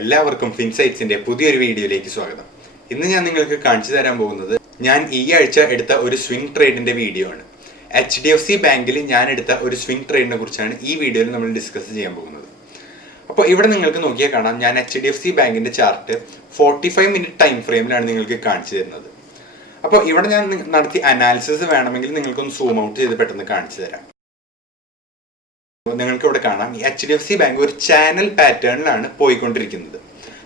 എല്ലാവർക്കും ഫിൻസൈറ്റ്സിന്റെ പുതിയൊരു വീഡിയോയിലേക്ക് സ്വാഗതം. ഇന്ന് ഞാൻ നിങ്ങൾക്ക് കാണിച്ചു തരാൻ പോകുന്നത് ഞാൻ ഈ ആഴ്ച എടുത്ത ഒരു സ്വിംഗ് ട്രേഡിന്റെ വീഡിയോ ആണ്. HDFC ബാങ്കിൽ ഞാൻ എടുത്ത ഒരു സ്വിംഗ് ട്രേഡിനെ കുറിച്ചാണ് ഈ വീഡിയോയിൽ നമ്മൾ ഡിസ്കസ് ചെയ്യാൻ പോകുന്നത്. അപ്പോൾ ഇവിടെ നിങ്ങൾക്ക് നോക്കിയാൽ കാണാം, ഞാൻ HDFC ബാങ്കിന്റെ ചാർട്ട് 45 മിനിറ്റ് ടൈം ഫ്രെയിമിലാണ് നിങ്ങൾക്ക് കാണിച്ചു തരുന്നത്. അപ്പോൾ ഇവിടെ ഞാൻ നടത്തിയ അനാലിസിസ് വേണമെങ്കിൽ നിങ്ങൾക്കൊന്ന് സൂം ഔട്ട് ചെയ്ത് പെട്ടെന്ന് കാണിച്ചു തരാം. നിങ്ങൾക്ക് ഇവിടെ കാണാം, ഈ HDFC ബാങ്ക് ഒരു ചാനൽ പാറ്റേണിലാണ് പോയിക്കൊണ്ടിരിക്കുന്നത്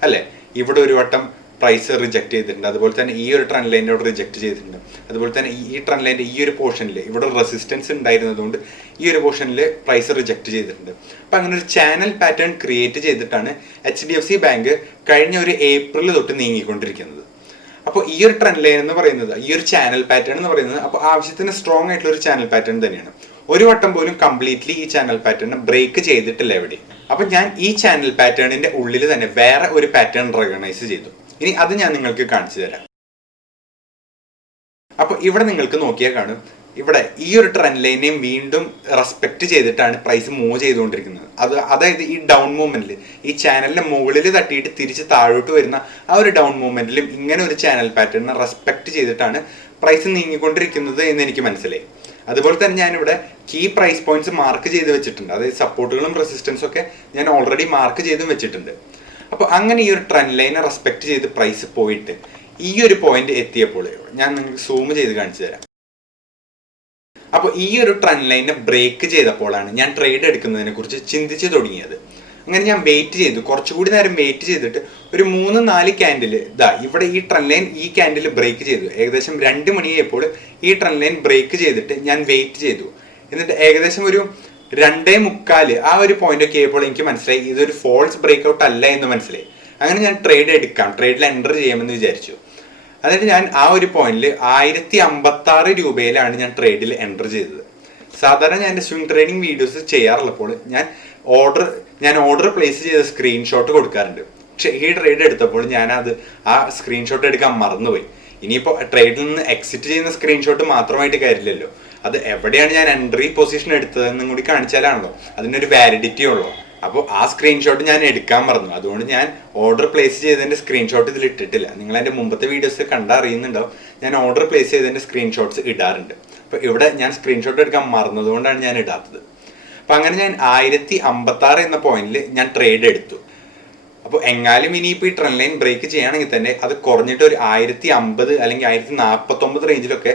അല്ലെ. ഇവിടെ ഒരു വട്ടം പ്രൈസ് റിജക്ട് ചെയ്തിട്ടുണ്ട്, അതുപോലെ തന്നെ ഈ ഒരു ട്രെൻഡ് ലൈനോട് റിജക്ട് ചെയ്തിട്ടുണ്ട്, അതുപോലെ തന്നെ ഈ ട്രെൻഡ് ലൈൻ്റെ ഈ ഒരു പോർഷനിൽ ഇവിടെ റെസിസ്റ്റൻസ് ഉണ്ടായിരുന്നതുകൊണ്ട് ഈ ഒരു പോർഷനിൽ പ്രൈസ് റിജക്ട് ചെയ്തിട്ടുണ്ട്. അപ്പം അങ്ങനെ ഒരു ചാനൽ പാറ്റേൺ ക്രിയേറ്റ് ചെയ്തിട്ടാണ് HDFC ബാങ്ക് കഴിഞ്ഞ ഒരു ഏപ്രിൽ തൊട്ട് നീങ്ങിക്കൊണ്ടിരിക്കുന്നത്. അപ്പോൾ ഈ ഒരു ട്രെൻഡ് ലൈൻ എന്ന് പറയുന്നത്, ഈ ഒരു ചാനൽ പാറ്റേൺ എന്ന് പറയുന്നത് അപ്പോൾ ആവശ്യത്തിന് സ്ട്രോങ് ആയിട്ടുള്ള ഒരു ചാനൽ പാറ്റേൺ തന്നെയാണ്. ഒരു വട്ടം പോലും കംപ്ലീറ്റ്ലി ഈ ചാനൽ പാറ്റേൺ ബ്രേക്ക് ചെയ്തിട്ടില്ല എവിടെ. അപ്പൊ ഞാൻ ഈ ചാനൽ പാറ്റേണിന്റെ ഉള്ളിൽ തന്നെ വേറെ ഒരു പാറ്റേൺ റെക്കഗ്നൈസ് ചെയ്തു. ഇനി അത് ഞാൻ നിങ്ങൾക്ക് കാണിച്ചു തരാം. അപ്പൊ ഇവിടെ നിങ്ങൾക്ക് നോക്കിയാൽ കാണും, ഇവിടെ ഈ ഒരു ട്രെൻഡ് ലൈനെയും വീണ്ടും റെസ്പെക്ട് ചെയ്തിട്ടാണ് പ്രൈസ് മൂവ് ചെയ്തുകൊണ്ടിരിക്കുന്നത്. അതായത് ഈ ഡൗൺ മൂവ്മെന്റിൽ ഈ ചാനലിന്റെ മുകളിൽ തട്ടിയിട്ട് തിരിച്ച് താഴോട്ട് വരുന്ന ആ ഒരു ഡൗൺ മൂവ്മെന്റിലും ഇങ്ങനെ ഒരു ചാനൽ പാറ്റേണിനെ റെസ്പെക്ട് ചെയ്തിട്ടാണ് പ്രൈസ് നീങ്ങിക്കൊണ്ടിരിക്കുന്നത് എന്ന് എനിക്ക് മനസ്സിലായി. അതുപോലെ തന്നെ ഞാനിവിടെ കീ പ്രൈസ് പോയിന്റ്സ് മാർക്ക് ചെയ്ത് വെച്ചിട്ടുണ്ട്. അതായത് സപ്പോർട്ടുകളും റെസിസ്റ്റൻസും ഒക്കെ ഞാൻ ഓൾറെഡി മാർക്ക് ചെയ്തും വെച്ചിട്ടുണ്ട്. അപ്പോൾ അങ്ങനെ ഈ ഒരു ട്രെൻഡ് ലൈനെ റെസ്പെക്ട് ചെയ്ത് പ്രൈസ് പോയിട്ട് ഈ ഒരു പോയിന്റ് എത്തിയപ്പോൾ ഞാൻ നിങ്ങൾക്ക് സൂം ചെയ്ത് കാണിച്ചു തരാം. അപ്പോൾ ഈ ഒരു ട്രെൻഡ് ലൈനെ ബ്രേക്ക് ചെയ്തപ്പോഴാണ് ഞാൻ ട്രേഡ് എടുക്കുന്നതിനെ കുറിച്ച് ചിന്തിച്ചു തുടങ്ങിയത്. അങ്ങനെ ഞാൻ വെയിറ്റ് ചെയ്തു, കുറച്ചുകൂടി നേരം വെയിറ്റ് ചെയ്തിട്ട് ഒരു 3-4 ക്യാൻഡിൽ ഇവിടെ ഈ ട്രെൻഡ് ലൈൻ ഈ ക്യാൻഡിൽ ബ്രേക്ക് ചെയ്തു. ഏകദേശം 2 മണിയായപ്പോൾ ഈ ട്രെൻഡ് ലൈൻ ബ്രേക്ക് ചെയ്തിട്ട് ഞാൻ വെയിറ്റ് ചെയ്തു. എന്നിട്ട് ഏകദേശം ഒരു 2:45 ആ ഒരു പോയിന്റ് ഒക്കെ ആയപ്പോൾ എനിക്ക് മനസ്സിലായി ഇതൊരു ഫോൾസ് ബ്രേക്ക് ഔട്ട് അല്ല എന്ന് മനസ്സിലായി. അങ്ങനെ ഞാൻ ട്രേഡിൽ എൻ്റർ ചെയ്യാമെന്ന് വിചാരിച്ചു. എന്നിട്ട് ഞാൻ ആ ഒരു പോയിന്റിൽ 1056 രൂപയിലാണ് ഞാൻ ട്രേഡിൽ എൻ്റർ ചെയ്തത്. സാധാരണ ഞാൻ എൻ്റെ സ്വിംഗ് ട്രേഡിംഗ് വീഡിയോസ് ചെയ്യാറുള്ളപ്പോൾ ഞാൻ ഓർഡർ പ്ലേസ് ചെയ്ത സ്ക്രീൻഷോട്ട് കൊടുക്കാറുണ്ട്. പക്ഷെ ഈ ട്രേഡ് എടുത്തപ്പോൾ ആ സ്ക്രീൻഷോട്ട് എടുക്കാൻ മറന്നുപോയി. ഇനിയിപ്പോൾ ട്രേഡിൽ നിന്ന് എക്സിറ്റ് ചെയ്യുന്ന സ്ക്രീൻഷോട്ട് മാത്രമായിട്ട് കാര്യമില്ലല്ലോ, അത് എവിടെയാണ് ഞാൻ എൻട്രി പൊസിഷൻ എടുത്തതെന്നും കൂടി കാണിച്ചാലാണല്ലോ അതിനൊരു വാലിഡിറ്റി ഉള്ളൂ. അപ്പോൾ ആ സ്ക്രീൻഷോട്ട് ഞാൻ എടുക്കാൻ മറന്നു. അതുകൊണ്ട് ഞാൻ ഓർഡർ പ്ലേസ് ചെയ്തതിൻ്റെ സ്ക്രീൻഷോട്ട് ഇതിൽ ഇട്ടിട്ടില്ല. നിങ്ങൾ എൻ്റെ മുമ്പത്തെ വീഡിയോസ് കണ്ടറിയുന്നുണ്ടാവും, ഞാൻ ഓർഡർ പ്ലേസ് ചെയ്തതിൻ്റെ സ്ക്രീൻഷോട്ട്സ് ഇടാറുണ്ട്. അപ്പോൾ ഇവിടെ ഞാൻ സ്ക്രീൻഷോട്ട് എടുക്കാൻ മറന്നതുകൊണ്ടാണ് ഞാൻ ഇടാത്തത്. അപ്പം അങ്ങനെ ഞാൻ 1056 എന്ന പോയിന്റിൽ ഞാൻ ട്രേഡ് എടുത്തു. അപ്പോൾ എങ്ങാലും ഇനിയിപ്പോൾ ഈ ട്രെൻഡ് ലൈൻ ബ്രേക്ക് ചെയ്യുകയാണെങ്കിൽ തന്നെ അത് കുറഞ്ഞിട്ട് ഒരു 1050 അല്ലെങ്കിൽ 1049 റേഞ്ചിലൊക്കെ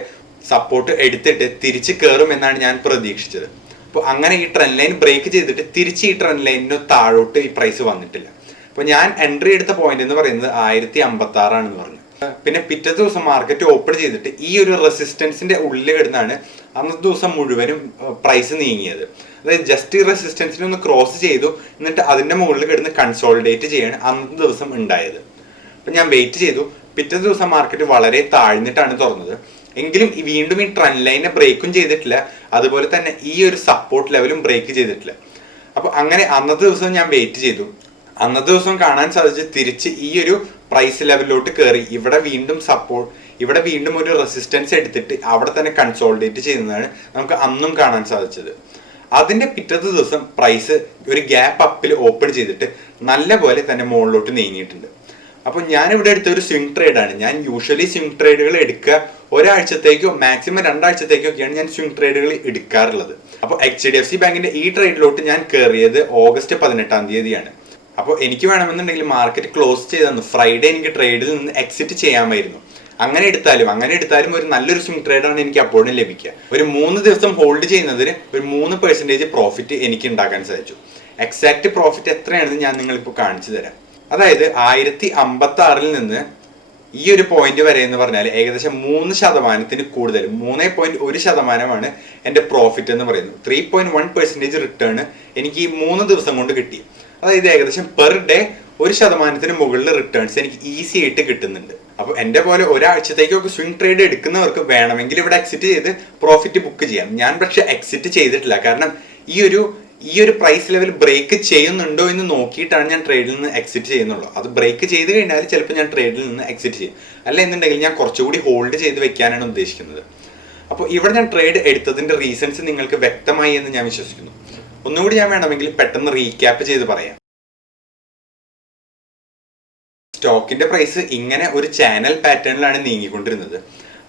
സപ്പോർട്ട് എടുത്തിട്ട് തിരിച്ച് കയറും എന്നാണ് ഞാൻ പ്രതീക്ഷിച്ചത്. അപ്പോൾ അങ്ങനെ ഈ ട്രെൻഡ് ലൈൻ ബ്രേക്ക് ചെയ്തിട്ട് തിരിച്ച് ഈ ട്രെൻഡ് ലൈനിന് താഴോട്ട് ഈ പ്രൈസ് വന്നിട്ടില്ല. അപ്പോൾ ഞാൻ എൻട്രി എടുത്ത പോയിന്റ് എന്ന് പറയുന്നത് 1056 ആണെന്ന് പറഞ്ഞു. പിന്നെ പിറ്റത്തെ ദിവസം മാർക്കറ്റ് ഓപ്പൺ ചെയ്തിട്ട് ഈ ഒരു റെസിസ്റ്റൻസിന്റെ ഉള്ളിൽ കിടന്നാണ് അന്നത്തെ ദിവസം മുഴുവനും പ്രൈസ് നീങ്ങിയത്. അതായത് ജസ്റ്റ് ഈ റെസിസ്റ്റൻസിനെ ഒന്ന് ക്രോസ് ചെയ്തു, എന്നിട്ട് അതിന്റെ മുകളിൽ കിടന്ന് കൺസോളിഡേറ്റ് ചെയ്യാണ് അന്നത്തെ ദിവസം ഉണ്ടായത്. അപ്പം ഞാൻ വെയിറ്റ് ചെയ്തു. പിറ്റത്തെ ദിവസം മാർക്കറ്റ് വളരെ താഴ്ന്നിട്ടാണ് തുറന്നത്. എങ്കിലും വീണ്ടും ഈ ട്രെൻഡ് ലൈനെ ബ്രേക്കും ചെയ്തിട്ടില്ല, അതുപോലെ തന്നെ ഈ ഒരു സപ്പോർട്ട് ലെവലും ബ്രേക്ക് ചെയ്തിട്ടില്ല. അപ്പോൾ അങ്ങനെ അന്നത്തെ ദിവസം ഞാൻ വെയിറ്റ് ചെയ്തു. അന്നത്തെ ദിവസം കാണാൻ സാധിച്ചു തിരിച്ച് ഈ ഒരു പ്രൈസ് ലെവലിലോട്ട് കയറി ഇവിടെ വീണ്ടും ഒരു റെസിസ്റ്റൻസ് എടുത്തിട്ട് അവിടെ തന്നെ കൺസോളിഡേറ്റ് ചെയ്യുന്നതാണ് നമുക്ക് അന്നും കാണാൻ സാധിച്ചത്. അതിന്റെ പിറ്റത്തെ ദിവസം പ്രൈസ് ഒരു ഗ്യാപ്പ് അപ്പിൽ ഓപ്പൺ ചെയ്തിട്ട് നല്ല പോലെ തന്നെ മുകളിലോട്ട് നീങ്ങിയിട്ടുണ്ട്. അപ്പോൾ ഞാനിവിടെ എടുത്ത ഒരു സ്വിംഗ് ട്രേഡാണ്. ഞാൻ യൂഷ്വലി സ്വിംഗ് ട്രേഡുകൾ എടുക്കുക ഒരാഴ്ചത്തേക്കോ മാക്സിമം 2 ആഴ്ചത്തേക്കൊക്കെയാണ് ഞാൻ സ്വിംഗ് ട്രേഡുകൾ എടുക്കാറുള്ളത്. അപ്പോൾ HDFC ബാങ്കിന്റെ ഈ ട്രേഡിലോട്ട് ഞാൻ കയറിയത് ഓഗസ്റ്റ് 18-ാം തീയതിയാണ്. അപ്പോൾ എനിക്ക് വേണമെന്നുണ്ടെങ്കിൽ മാർക്കറ്റ് ക്ലോസ് ചെയ്തെന്ന് ഫ്രൈഡേ എനിക്ക് ട്രേഡിൽ നിന്ന് എക്സിറ്റ് ചെയ്യാമായിരുന്നു. അങ്ങനെ എടുത്താലും ഒരു നല്ലൊരു സ്വിംഗ് ട്രേഡാണ് എനിക്ക് അപ്പോഴും ലഭിക്കുക. ഒരു 3 ദിവസം ഹോൾഡ് ചെയ്യുന്നതിന് ഒരു 3% പ്രോഫിറ്റ് എനിക്ക് ഉണ്ടാക്കാൻ സാധിച്ചു. എക്സാക്ട് പ്രോഫിറ്റ് എത്രയാണെന്ന് ഞാൻ നിങ്ങളിപ്പോൾ കാണിച്ചു തരാം. അതായത് 1056 നിന്ന് ഈ ഒരു പോയിന്റ് വരെ എന്ന് പറഞ്ഞാൽ ഏകദേശം 3% കൂടുതൽ, 3.1% എൻ്റെ പ്രോഫിറ്റ് എന്ന് പറയുന്നത്. 3.1% റിട്ടേൺ എനിക്ക് ഈ 3 ദിവസം കൊണ്ട് കിട്ടി. അതായത് ഏകദേശം പെർ ഡേ 1% മുകളിൽ റിട്ടേൺസ് എനിക്ക് ഈസി ആയിട്ട് കിട്ടുന്നുണ്ട്. അപ്പോൾ എൻ്റെ പോലെ ഒരാഴ്ചത്തേക്കൊക്കെ സ്വിംഗ് ട്രേഡ് എടുക്കുന്നവർക്ക് വേണമെങ്കിൽ ഇവിടെ എക്സിറ്റ് ചെയ്ത് പ്രോഫിറ്റ് ബുക്ക് ചെയ്യാം. ഞാൻ പക്ഷെ എക്സിറ്റ് ചെയ്തിട്ടില്ല. കാരണം ഈ ഒരു പ്രൈസ് ലെവൽ ബ്രേക്ക് ചെയ്യുന്നുണ്ടോ എന്ന് നോക്കിയിട്ടാണ് ഞാൻ ട്രേഡിൽ നിന്ന് എക്സിറ്റ് ചെയ്യുന്നുള്ളൂ. അത് ബ്രേക്ക് ചെയ്ത് കഴിഞ്ഞാൽ ചിലപ്പോൾ ഞാൻ ട്രേഡിൽ നിന്ന് എക്സിറ്റ് ചെയ്യും. അല്ല എന്നുണ്ടെങ്കിൽ ഞാൻ കുറച്ചുകൂടി ഹോൾഡ് ചെയ്ത് വെക്കാനാണ് ഉദ്ദേശിക്കുന്നത്. അപ്പോൾ ഇവിടെ ഞാൻ ട്രേഡ് എടുത്തതിൻ്റെ റീസൺസ് നിങ്ങൾക്ക് വ്യക്തമായി എന്ന് ഞാൻ വിശ്വസിക്കുന്നു. ഒന്നുകൂടി ഞാൻ വേണമെങ്കിൽ പെട്ടെന്ന് റീക്യാപ്പ് ചെയ്ത് പറയാം. സ്റ്റോക്കിന്റെ പ്രൈസ് ഇങ്ങനെ ഒരു ചാനൽ പാറ്റേണിലാണ് നീങ്ങിക്കൊണ്ടിരുന്നത്.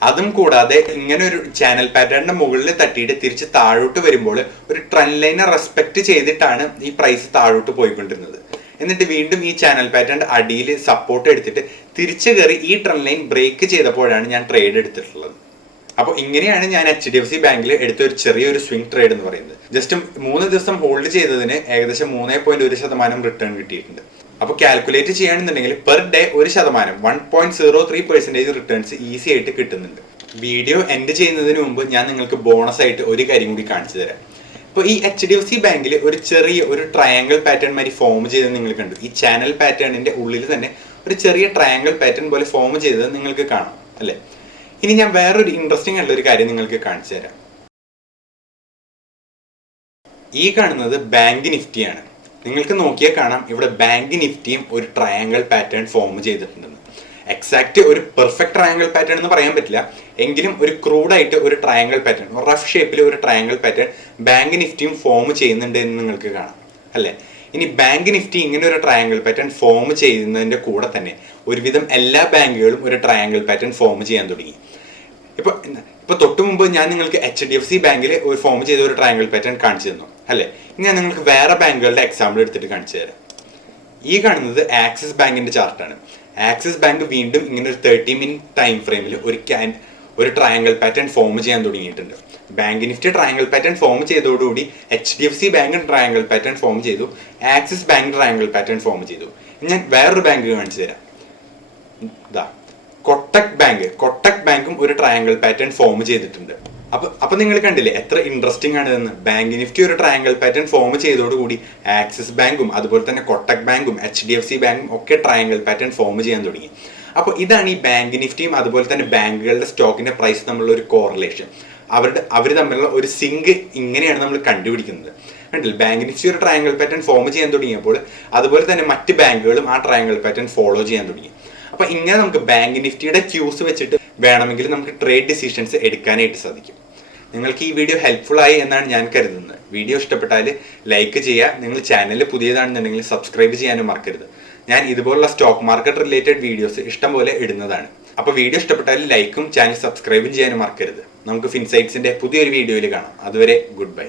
അതും കൂടാതെ ഇങ്ങനെ ഒരു ചാനൽ പാറ്റേണിന്റെ മുകളിൽ തട്ടിയിട്ട് തിരിച്ച് താഴോട്ട് വരുമ്പോൾ ഒരു ട്രെൻഡ് ലൈനെ റെസ്പെക്ട് ചെയ്തിട്ടാണ് ഈ പ്രൈസ് താഴോട്ട് പോയിക്കൊണ്ടിരുന്നത്. എന്നിട്ട് വീണ്ടും ഈ ചാനൽ പാറ്റേൺ അടിയിൽ സപ്പോർട്ട് എടുത്തിട്ട് തിരിച്ചു കയറി ഈ ട്രെൻഡ് ലൈൻ ബ്രേക്ക് ചെയ്തപ്പോഴാണ് ഞാൻ ട്രേഡ് എടുത്തിട്ടുള്ളത്. അപ്പോൾ ഇങ്ങനെയാണ് ഞാൻ HDFC ബാങ്കിൽ എടുത്ത ഒരു ചെറിയൊരു സ്വിംഗ് ട്രേഡ് എന്ന് പറയുന്നത്. ജസ്റ്റ് 3 ദിവസം ഹോൾഡ് ചെയ്തതിന് ഏകദേശം 3.1% റിട്ടേൺ കിട്ടിയിട്ടുണ്ട്. അപ്പോൾ കാൽക്കുലേറ്റ് ചെയ്യുകയാണെന്നുണ്ടെങ്കിൽ പെർ ഡേ 1% 1.03% റിട്ടേൺസ് ഈസി ആയിട്ട് കിട്ടുന്നുണ്ട്. വീഡിയോ എൻഡ് ചെയ്യുന്നതിന് മുമ്പ് ഞാൻ നിങ്ങൾക്ക് ബോണസ് ആയിട്ട് ഒരു കാര്യം കൂടി കാണിച്ചു തരാം. ഇപ്പോൾ ഈ HDFC ബാങ്കിൽ ഒരു ചെറിയ ഒരു ട്രയാങ്കിൾ പാറ്റേൺ മാതിരി ഫോം ചെയ്തത് നിങ്ങൾ കണ്ടു. ഈ ചാനൽ പാറ്റേണിന്റെ ഉള്ളിൽ തന്നെ ഒരു ചെറിയ ട്രയാങ്കിൾ പാറ്റേൺ പോലെ ഫോം ചെയ്തത് നിങ്ങൾക്ക് കാണാം അല്ലേ? ഇനി ഞാൻ വേറൊരു ഇൻട്രസ്റ്റിംഗ് ആയിട്ടുള്ള ഒരു കാര്യം നിങ്ങൾക്ക് കാണിച്ചു തരാം. ഈ കാണുന്നത് ബാങ്ക് നിഫ്റ്റിയാണ്. നിങ്ങൾക്ക് നോക്കിയാൽ കാണാം ഇവിടെ ബാങ്ക് നിഫ്റ്റിയും ഒരു ട്രയാങ്കിൾ പാറ്റേൺ ഫോം ചെയ്തിട്ടുണ്ടെന്ന്. എക്സാക്ട് ഒരു പെർഫെക്റ്റ് ട്രയാങ്കിൾ പാറ്റേൺ എന്ന് പറയാൻ പറ്റില്ല, എങ്കിലും ഒരു ക്രൂഡായിട്ട് ഒരു ട്രയാങ്കിൾ പാറ്റേൺ, റഫ് ഷേപ്പിൽ ഒരു ട്രയാങ്കിൾ പാറ്റേൺ ബാങ്ക് നിഫ്റ്റിയും ഫോം ചെയ്യുന്നുണ്ട് എന്ന് നിങ്ങൾക്ക് കാണാം അല്ലേ? ഇനി ബാങ്ക് നിഫ്റ്റി ഇങ്ങനെ ഒരു ട്രയാങ്കിൾ പാറ്റേൺ ഫോം ചെയ്യുന്നതിന്റെ കൂടെ തന്നെ ഒരുവിധം എല്ലാ ബാങ്കുകളും ഒരു ട്രയാങ്കിൾ പാറ്റേൺ ഫോം ചെയ്യാൻ തുടങ്ങി. ഇപ്പൊ തൊട്ട് മുമ്പ് ഞാൻ നിങ്ങൾക്ക് HDFC ബാങ്കിൽ ഒരു ഫോം ചെയ്ത ഒരു ട്രയാങ്കിൾ പാറ്റേൺ കാണിച്ചു തന്നു അല്ലേ? ഇനി ഞാൻ നിങ്ങൾക്ക് വേറെ ബാങ്കുകളുടെ എക്സാമ്പിൾ എടുത്തിട്ട് കാണിച്ചു തരാം. ഈ കാണുന്നത് ആക്സിസ് ബാങ്കിന്റെ ചാർട്ടാണ്. ആക്സിസ് ബാങ്ക് വീണ്ടും ഇങ്ങനെ ഒരു 30 മിനിറ്റ് ടൈം ഫ്രെയിമിൽ ഒരു ട്രയാങ്കിൾ പാറ്റേൺ ഫോം ചെയ്യാൻ തുടങ്ങിയിട്ടുണ്ട്. Bank Nifty triangle pattern form ചെയ്തതോടുകൂടി HDFC bank triangle pattern form ചെയ്തു, Axis bank triangle pattern form ചെയ്തു. ഞാൻ വേറൊരു ബാങ്ക് കാണിച്ചു തരാം. ഇതാ കൊട്ടക് ബാങ്കും ഒരു ട്രയാങ്കിൾ പാറ്റേൺ ഫോം ചെയ്തിട്ടുണ്ട്. അപ്പൊ നിങ്ങൾ കണ്ടില്ലേ എത്ര ഇൻട്രസ്റ്റിംഗ് ആണ് ഇതെന്ന്. ബാങ്ക് നിഫ്റ്റി ഒരു ട്രയാങ്കിൾ പാറ്റേൺ ഫോം ചെയ്തതോടുകൂടി ആക്സിസ് ബാങ്കും അതുപോലെ തന്നെ കൊട്ടക് ബാങ്കും HDFC ബാങ്കും ഒക്കെ ട്രയാങ്കിൾ പാറ്റേൺ ഫോം ചെയ്യാൻ തുടങ്ങി. അപ്പോൾ ഇതാണ് ഈ ബാങ്ക് നിഫ്റ്റിയും അതുപോലെ തന്നെ ബാങ്കുകളുടെ സ്റ്റോക്കിന്റെ പ്രൈസ് തമ്മിലുള്ള ഒരു കോറിലേഷൻ. അവർ തമ്മിലുള്ള ഒരു സിങ്ക് ഇങ്ങനെയാണ് നമ്മൾ കണ്ടുപിടിക്കുന്നത്. കണ്ടില്ല, ബാങ്ക് നിഫ്റ്റി ഒരു ട്രയാങ്കിൾ പാറ്റേൺ ഫോം ചെയ്യാൻ തുടങ്ങിയപ്പോൾ അതുപോലെ തന്നെ മറ്റ് ബാങ്കുകളും ആ ട്രയാങ്കിൾ പാറ്റേൺ ഫോളോ ചെയ്യാൻ തുടങ്ങി. അപ്പൊ ഇങ്ങനെ നമുക്ക് ബാങ്ക് നിഫ്റ്റിയുടെ ക്യൂസ് വെച്ചിട്ട് വേണമെങ്കിൽ നമുക്ക് ട്രേഡ് ഡിസിഷൻസ് എടുക്കാനായിട്ട് സാധിക്കും. നിങ്ങൾക്ക് ഈ വീഡിയോ ഹെൽപ്ഫുൾ ആയി എന്നാണ് ഞാൻ കരുതുന്നത്. വീഡിയോ ഇഷ്ടപ്പെട്ടാൽ ലൈക്ക് ചെയ്യുക. നിങ്ങൾ ചാനൽ പുതിയതാണെന്നുണ്ടെങ്കിൽ സബ്സ്ക്രൈബ് ചെയ്യാനും മറക്കരുത്. ഞാൻ ഇതുപോലുള്ള സ്റ്റോക്ക് മാർക്കറ്റ് റിലേറ്റഡ് വീഡിയോസ് ഇഷ്ടം പോലെ ഇടുന്നതാണ്. അപ്പോൾ വീഡിയോ ഇഷ്ടപ്പെട്ടാൽ ലൈക്കും ചാനൽ സബ്സ്ക്രൈബും ചെയ്യാനും മറക്കരുത്. നമുക്ക് ഫിൻസൈറ്റ്സിന്റെ പുതിയൊരു വീഡിയോയിൽ കാണാം. അതുവരെ ഗുഡ് ബൈ.